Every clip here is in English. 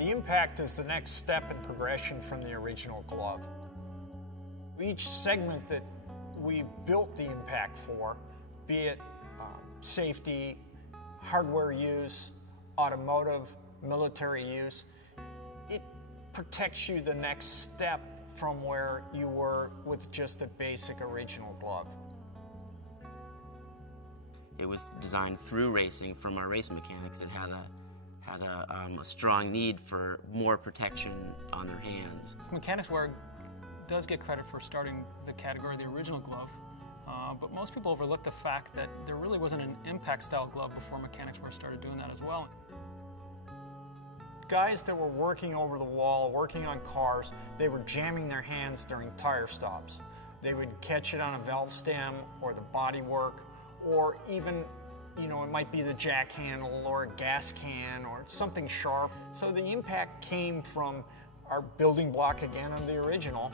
The impact is the next step in progression from the original glove. Each segment that we built the impact for, be it safety, hardware use, automotive, military use, it protects you the next step from where you were with just a basic original glove. It was designed through racing from our race mechanics. It had a strong need for more protection on their hands. Mechanics wear does get credit for starting the category of the original glove, but most people overlook the fact that there really wasn't an impact style glove before mechanics wear started doing that as well. Guys that were working over the wall, working on cars, they were jamming their hands during tire stops. They would catch it on a valve stem or the bodywork, or even, it might be the jack handle or a gas can or something sharp. So the impact came from our building block again of the original,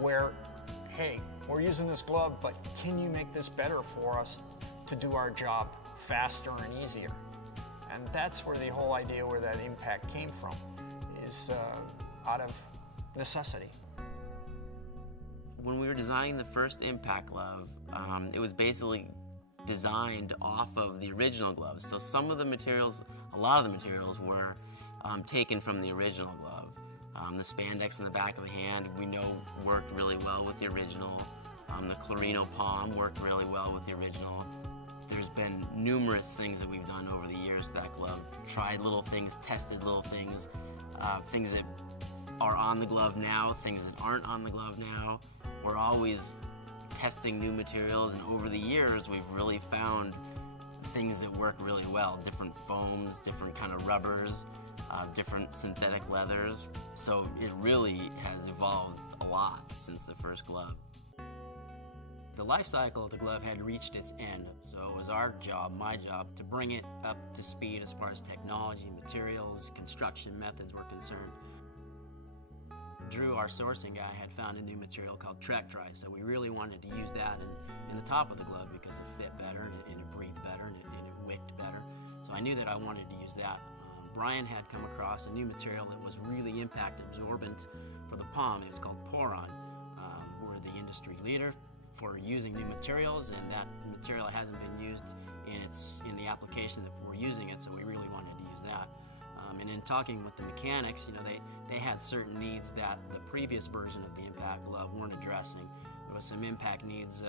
where, hey, we're using this glove, but can you make this better for us to do our job faster and easier? And that's where the whole idea where that impact came from, is out of necessity. When we were designing the first impact glove, it was basically designed off of the original gloves. So some of the materials, a lot of the materials were taken from the original glove. The spandex in the back of the hand, we know worked really well with the original. The Clarino palm worked really well with the original. There's been numerous things that we've done over the years to that glove. Tried little things, tested little things, things that are on the glove now, things that aren't on the glove now. We're always testing new materials, and over the years we've really found things that work really well. Different foams, different kind of rubbers, different synthetic leathers. So it really has evolved a lot since the first glove. The life cycle of the glove had reached its end, so it was our job, my job, to bring it up to speed as far as technology, materials, construction methods were concerned. Drew, our sourcing guy, had found a new material called Trek-Dry, so we really wanted to use that in the top of the glove because it fit better and it breathed better and it wicked better. So I knew that I wanted to use that. Brian had come across a new material that was really impact absorbent for the palm. It was called Poron. We're the industry leader for using new materials, and that material hasn't been used in the application that we're using it, so we really wanted to use that. And in talking with the mechanics, they had certain needs that the previous version of the impact glove weren't addressing. There was some impact needs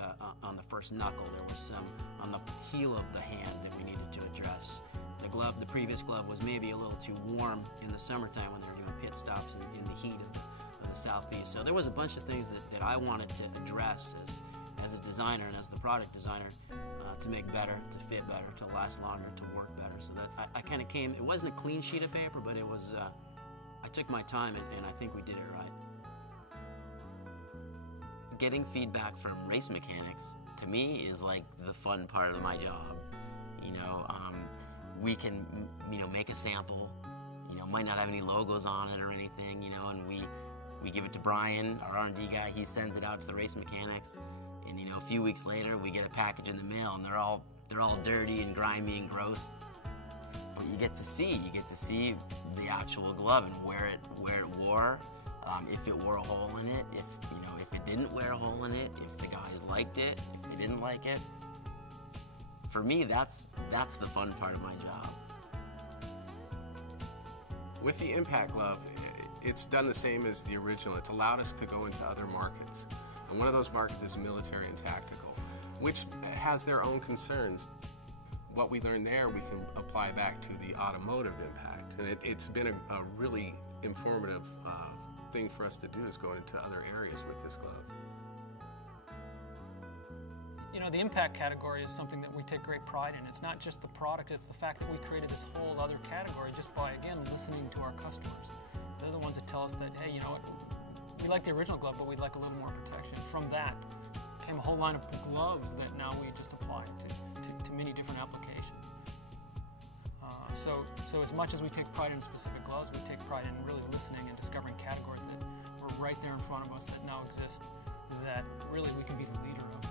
on the first knuckle. There was some on the heel of the hand that we needed to address. The previous glove was maybe a little too warm in the summertime when they were doing pit stops in the heat of the southeast. So there was a bunch of things that I wanted to address as a designer and as the product designer to make better, to fit better, to last longer, to work better. So that I kind of came, it wasn't a clean sheet of paper, but it was, I took my time and I think we did it right. Getting feedback from race mechanics, to me, is like the fun part of my job. We can, make a sample, might not have any logos on it or anything, and we give it to Brian, our R&D guy. He sends it out to the race mechanics, and a few weeks later we get a package in the mail, and they're all dirty and grimy and gross. But you get to see the actual glove and where it wore, if it wore a hole in it, if it didn't wear a hole in it, if the guys liked it, if they didn't like it. For me, that's the fun part of my job. With the impact glove, it's done the same as the original. It's allowed us to go into other markets. And one of those markets is military and tactical, which has their own concerns. What we learn there, we can apply back to the automotive impact. And it's been a really informative thing for us to do, is go into other areas with this glove. The impact category is something that we take great pride in. It's not just the product, it's the fact that we created this whole other category just by, again, listening to our customers. They're the ones that tell us that, hey, we like the original glove, but we'd like a little more protection. From that came a whole line of gloves that now we just apply to many different applications. So as much as we take pride in specific gloves, we take pride in really listening and discovering categories that were right there in front of us that now exist, that really we can be the leader of.